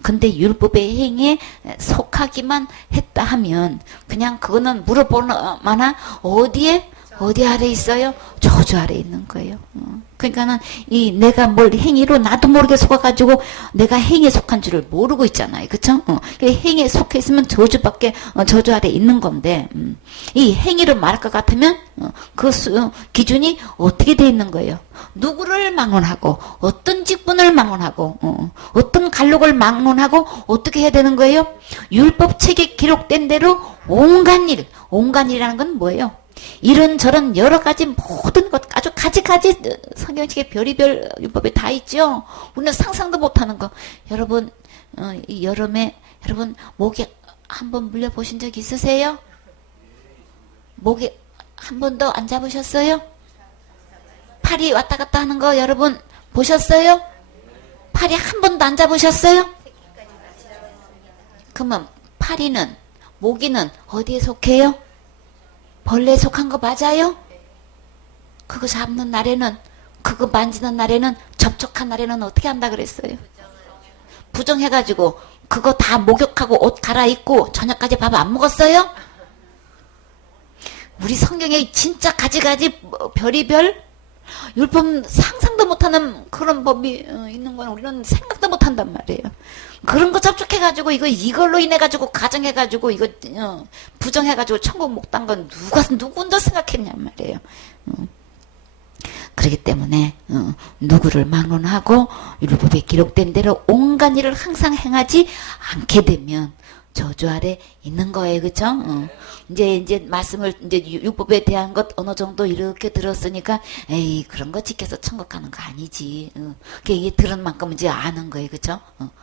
근데 율법의 행위에 속하기만 했다 하면 그냥 그거는 물어볼 만한 어디 아래 있어요? 저주 아래 있는 거예요. 그러니까는 내가 뭘 행위로 나도 모르게 속아가지고 내가 행위에 속한 줄을 모르고 있잖아요. 그쵸? 행위에 속해 있으면 저주밖에 저주 아래 있는 건데 이 행위로 말할 것 같으면 그 기준이 어떻게 돼 있는 거예요? 누구를 망언하고 어떤 직분을 망언하고 어떤 갈록을 망언하고 어떻게 해야 되는 거예요? 율법책에 기록된 대로 온갖 일이라는 건 뭐예요? 이런저런 여러 가지 모든 것 아주 가지가지 성경책에 별의별 율법에 다 있죠. 우리는 상상도 못하는 거. 여러분 이 여름에 여러분 목에 한번 물려보신 적 있으세요? 목에 한 번도 안 잡으셨어요? 팔이 왔다 갔다 하는 거 여러분 보셨어요? 팔이 한 번도 안 잡으셨어요? 그러면 파리는 모기는 어디에 속해요? 벌레에 속한 거 맞아요? 그거 잡는 날에는 그거 만지는 날에는 접촉한 날에는 어떻게 한다 그랬어요? 부정해가지고 그거 다 목욕하고 옷 갈아입고 저녁까지 밥 안 먹었어요? 우리 성경에 진짜 가지가지 별의별 율법 상상도 못하는 그런 법이 있는 건 우리는 생각도 못한단 말이에요. 그런 거 접촉해가지고 이걸로 인해가지고 가정해가지고 이거 부정해가지고 천국 못 간 건 누구 혼자 생각했냔 말이에요. 그렇기 때문에 누구를 막론하고 율법에 기록된 대로 온갖 일을 항상 행하지 않게 되면 저주 아래 있는 거예요. 그쵸? 이제 말씀을 이제 율법에 대한 것 어느 정도 이렇게 들었으니까 에이 그런 거 지켜서 천국 가는 거 아니지. 이게 들은 만큼 이제 아는 거예요. 그쵸?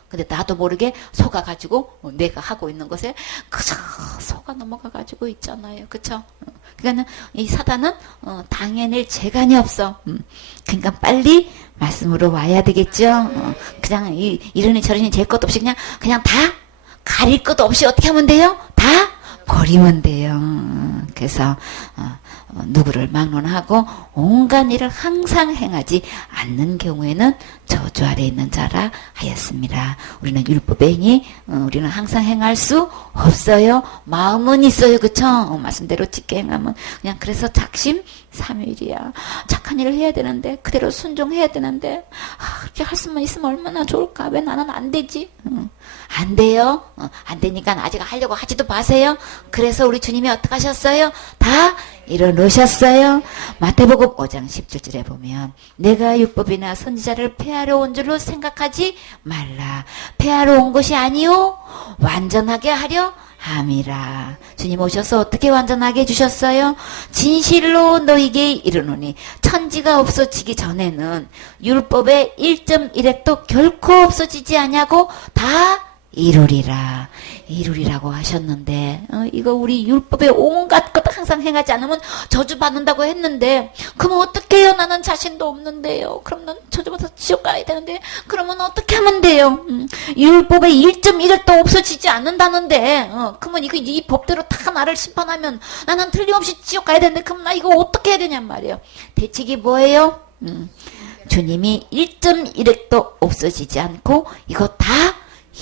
근데 나도 모르게 속아가지고 내가 하고 있는 것에 그저 속아 넘어가가지고 있잖아요. 그쵸? 그러니까는 이 사단은 당해낼 재간이 없어. 그러니까 빨리 말씀으로 와야 되겠죠. 그냥 이러니 저러니 될 것도 없이 그냥 다 가릴 것도 없이 어떻게 하면 돼요? 다 버리면 돼요. 그래서 누구를 막론하고 온갖 일을 항상 행하지 않는 경우에는 저주 아래 있는 자라 하였습니다. 우리는 율법의 행위 우리는 항상 행할 수 없어요. 마음은 있어요. 그쵸? 말씀대로 짙게 행하면 그냥 그래서 작심 삼일이야. 착한 일을 해야 되는데 그대로 순종해야 되는데 이렇게 할 수만 있으면 얼마나 좋을까. 왜 나는 안 되지? 안 돼요. 안 되니까 아직 하려고 하지도 마세요. 그래서 우리 주님이 어떻게 하셨어요? 다 이뤄놓으셨어요. 마태복음 5장 17절에 보면 내가 율법이나 선지자를 폐하러 온 줄로 생각하지 말라. 폐하러 온 것이 아니요 완전하게 하려 함이라. 주님 오셔서 어떻게 완전하게 해주셨어요? 진실로 너희에게 이르노니 천지가 없어지기 전에는 율법의 1.1획도 결코 없어지지 아니하고 다 이루리라고 하셨는데 이거 우리 율법의 온갖 것 항상 행하지 않으면 저주받는다고 했는데 그러면 어떻게 해요? 나는 자신도 없는데요. 그럼 난 저주받아서 지옥 가야 되는데 그러면 어떻게 하면 돼요? 율법의 1.1도 없어지지 않는다는데 그러면 이 법대로 다 나를 심판하면 나는 틀림없이 지옥 가야 되는데 그럼 나 이거 어떻게 해야 되냔 말이에요. 대책이 뭐예요? 주님이 1.1도 없어지지 않고 이거 다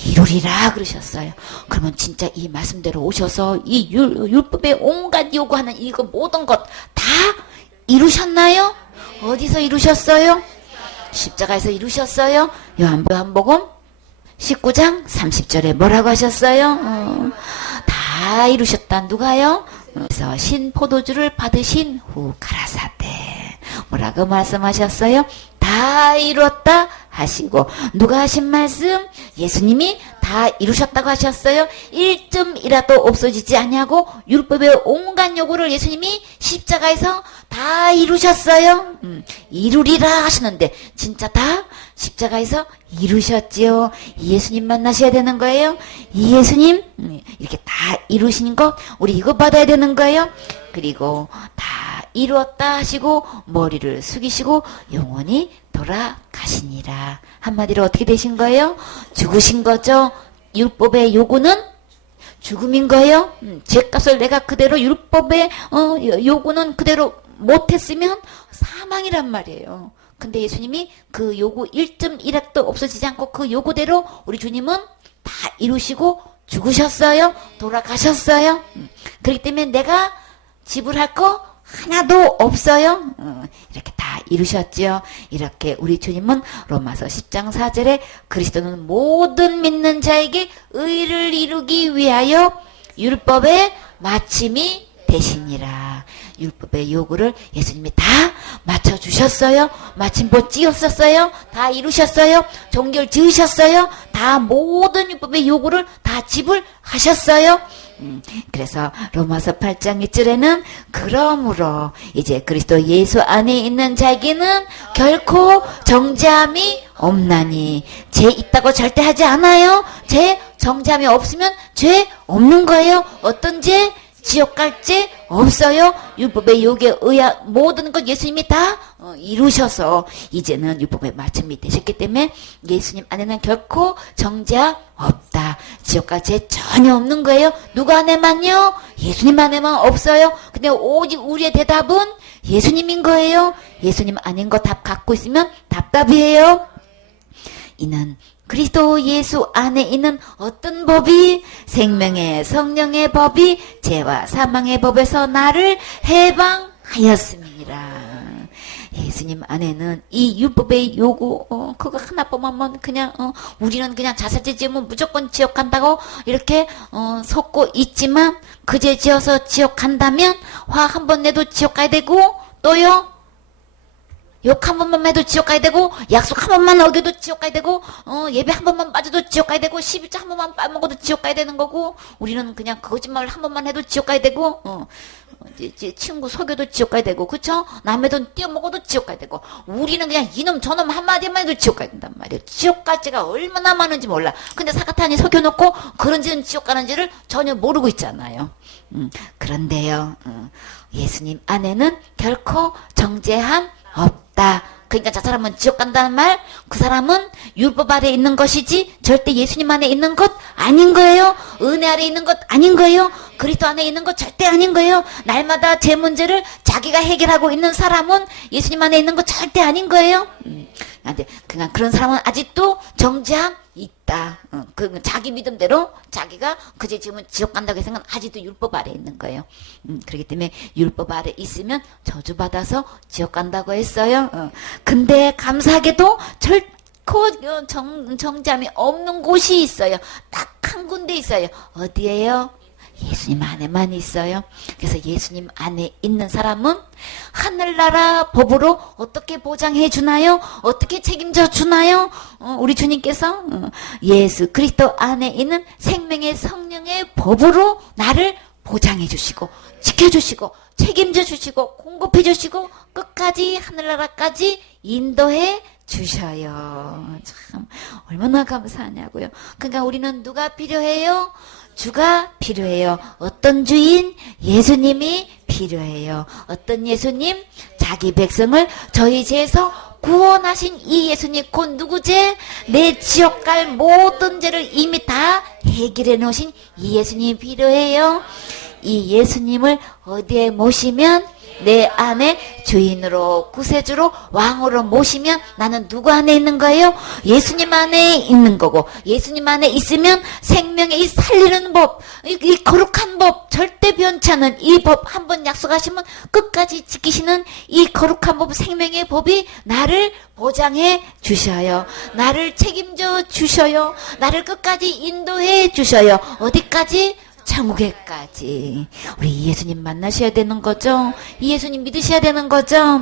이루리라 그러셨어요. 그러면 진짜 이 말씀대로 오셔서 이 율법의 온갖 요구하는 이거 모든 것 다 이루셨나요? 어디서 이루셨어요? 십자가에서 이루셨어요. 요한복음 19장 30절에 뭐라고 하셨어요? 다 이루셨다. 누가요? 그래서 신포도주를 받으신 후 가라사대 뭐라고 말씀하셨어요? 다 이루었다 하시고 누가 하신 말씀? 예수님이 다 이루셨다고 하셨어요. 1.1라도 없어지지 아니하고 율법의 온갖 요구를 예수님이 십자가에서 다 이루셨어요. 이루리라 하시는데 진짜 다 십자가에서 이루셨지요. 이 예수님 만나셔야 되는 거예요. 이 예수님 이렇게 다 이루신 거 우리 이거 받아야 되는 거예요. 그리고 다 이루었다 하시고 머리를 숙이시고 영원히 돌아가시니라. 한마디로 어떻게 되신 거예요? 죽으신 거죠. 율법의 요구는 죽음인 거예요. 죄값을 내가 그대로 율법의 요구는 그대로 못했으면 사망이란 말이에요. 근데 예수님이 그 요구 1.1핵도 없어지지 않고 그 요구대로 우리 주님은 다 이루시고 죽으셨어요. 돌아가셨어요. 그렇기 때문에 내가 지불할 거 하나도 없어요. 이렇게 다 이루셨죠. 이렇게 우리 주님은 로마서 10장 4절에 그리스도는 모든 믿는 자에게 의를 이루기 위하여 율법의 마침이 되시니라. 율법의 요구를 예수님이 다 맞춰주셨어요. 마침표 찧었었어요. 다 이루셨어요. 종결 지으셨어요. 다 모든 율법의 요구를 다 지불하셨어요. 그래서 로마서 8장 1절에는 그러므로 이제 그리스도 예수 안에 있는 자에게는 결코 정죄함이 없나니 죄 있다고 절대 하지 않아요. 죄 정죄함이 없으면 죄 없는 거예요. 어떤 죄? 지옥 갈 죄 없어요. 율법의 요구에 의한 모든 것 예수님이 다 이루셔서 이제는 율법의 마침이 되셨기 때문에 예수님 안에는 결코 정죄 없다. 지옥 갈 죄 전혀 없는 거예요. 누구 안에만요? 예수님 안에만 없어요. 근데 오직 우리의 대답은 예수님인 거예요. 예수님 아닌 거 답 갖고 있으면 답답이에요. 이는 그리스도 예수 안에 있는 어떤 법이 생명의 성령의 법이 죄와 사망의 법에서 나를 해방하였습니다. 예수님 안에는 이 율법의 요구 그거 하나 보면 그냥 우리는 그냥 자살죄 지으면 무조건 지옥 간다고 이렇게 속고 있지만 그 죄 지어서 지옥 간다면 화 한 번 내도 지옥 가야 되고 또요 욕 한 번만 해도 지옥 가야 되고 약속 한 번만 어겨도 지옥 가야 되고 예배 한 번만 빠져도 지옥 가야 되고 11조 한 번만 빠먹어도 지옥 가야 되는 거고 우리는 그냥 거짓말 한 번만 해도 지옥 가야 되고 친구 속여도 지옥 가야 되고, 그쵸? 남의 돈 띄어먹어도 지옥 가야 되고, 우리는 그냥 이놈 저놈 한마디만 해도 지옥 가야 된단 말이에요. 지옥 갈 지가 얼마나 많은지 몰라. 근데 사카탄이 속여놓고 그런지는 지옥 가는지를 전혀 모르고 있잖아요. 그런데요, 예수님 안에는 결코 정죄함 없다. 그러니까 저 사람은 지옥 간다는 말, 그 사람은 율법 아래 있는 것이지 절대 예수님 안에 있는 것 아닌 거예요. 은혜 아래 있는 것 아닌 거예요. 그리스도 안에 있는 것 절대 아닌 거예요. 날마다 제 문제를 자기가 해결하고 있는 사람은 예수님 안에 있는 것 절대 아닌 거예요. 그냥 그런 사람은 아직도 정죄함 있다. 그 자기 믿음대로 자기가 그제 지금은 지옥 간다고 생각은 아직도 율법 아래 있는 거예요. 그렇기 때문에 율법 아래 있으면 저주받아서 지옥 간다고 했어요. 근데 감사하게도 결코 정죄함이 없는 곳이 있어요. 딱 한 군데 있어요. 어디예요? 예수님 안에만 있어요. 그래서 예수님 안에 있는 사람은 하늘나라 법으로 어떻게 보장해 주나요? 어떻게 책임져 주나요? 우리 주님께서 예수 그리스도 안에 있는 생명의 성령의 법으로 나를 보장해 주시고 지켜주시고 책임져 주시고 공급해 주시고 끝까지 하늘나라까지 인도해 주셔요. 참 얼마나 감사하냐고요. 그러니까 우리는 누가 필요해요? 주가 필요해요. 어떤 주인? 예수님이 필요해요. 어떤 예수님? 자기 백성을 저희 죄에서 구원하신 이 예수님 곧 누구제? 내 지옥 갈 모든 죄를 이미 다 해결해 놓으신 이 예수님이 필요해요. 이 예수님을 어디에 모시면 내 안에 주인으로 구세주로 왕으로 모시면 나는 누구 안에 있는 거예요? 예수님 안에 있는 거고 예수님 안에 있으면 생명의 이 살리는 법, 이 거룩한 법, 절대 변치 않는 이 법 한 번 약속하시면 끝까지 지키시는 이 거룩한 법, 생명의 법이 나를 보장해 주셔요. 나를 책임져 주셔요. 나를 끝까지 인도해 주셔요. 어디까지? 천국에까지. 우리 예수님 만나셔야 되는 거죠. 이 예수님 믿으셔야 되는 거죠.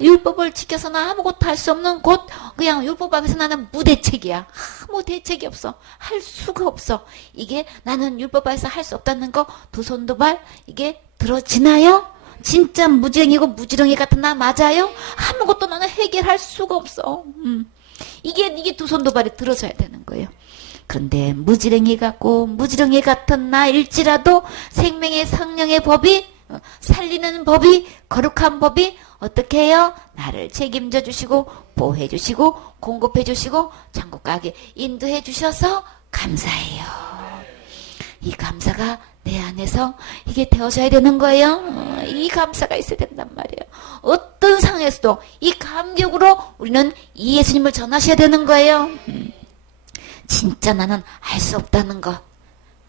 율법을 지켜서는 아무것도 할 수 없는 곳, 그냥 율법 앞에서 나는 무대책이야. 아무 대책이 없어. 할 수가 없어. 이게 나는 율법 앞에서 할 수 없다는 거 두 손 두 발 이게 들어지나요? 진짜 무지랭이고 무지렁이 같은 나 맞아요? 아무것도 나는 해결할 수가 없어. 이게 두 손 두 발이 들어져야 되는 거예요. 그런데 무지랭이 같고 무지렁이 같은 나일지라도 생명의 성령의 법이 살리는 법이 거룩한 법이 어떻게 해요? 나를 책임져 주시고 보호해 주시고 공급해 주시고 천국 가게 인도해 주셔서 감사해요. 이 감사가 내 안에서 이게 되어져야 되는 거예요. 이 감사가 있어야 된단 말이에요. 어떤 상황에서도 이 감격으로 우리는 이 예수님을 전하셔야 되는 거예요. 진짜 나는 알 수 없다는 것.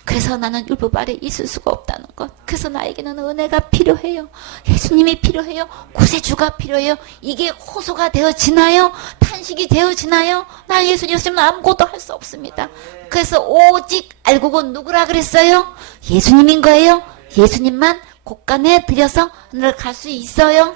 그래서 나는 율법 아래 있을 수가 없다는 것. 그래서 나에게는 은혜가 필요해요. 예수님이 필요해요. 구세주가 필요해요. 이게 호소가 되어지나요? 탄식이 되어지나요? 나 예수님 없으면 아무것도 할 수 없습니다. 그래서 오직 알고고 누구라 그랬어요? 예수님인 거예요. 예수님만 곳간에 들여서 하늘을 갈 수 있어요.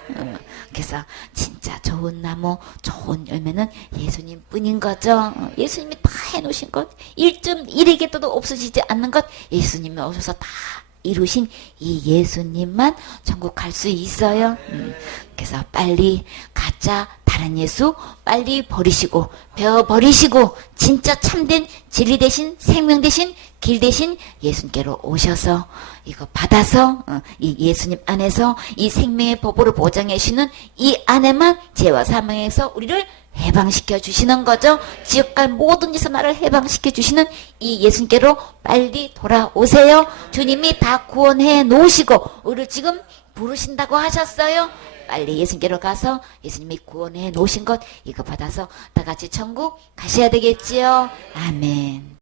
그래서 진짜 좋은 나무, 좋은 열매는 예수님 뿐인 거죠. 예수님이 다 해놓으신 것, 1.1에게도 없어지지 않는 것, 예수님이 오셔서 다 이루신 이 예수님만 천국 갈 수 있어요. 그래서 빨리 가짜 다른 예수 빨리 버리시고 배워버리시고 진짜 참된 진리 대신 생명 대신 길 대신 예수님께로 오셔서 이거 받아서 이 예수님 안에서 이 생명의 법으로 보장해 주시는 이 안에만 죄와 사망에서 우리를 해방시켜 주시는 거죠. 지옥 갈 모든 짓에서 나를 해방시켜 주시는 이 예수님께로 빨리 돌아오세요. 주님이 다 구원해 놓으시고 우리를 지금 부르신다고 하셨어요. 빨리 예수님께로 가서 예수님이 구원해 놓으신 것 이거 받아서 다 같이 천국 가셔야 되겠지요. 아멘.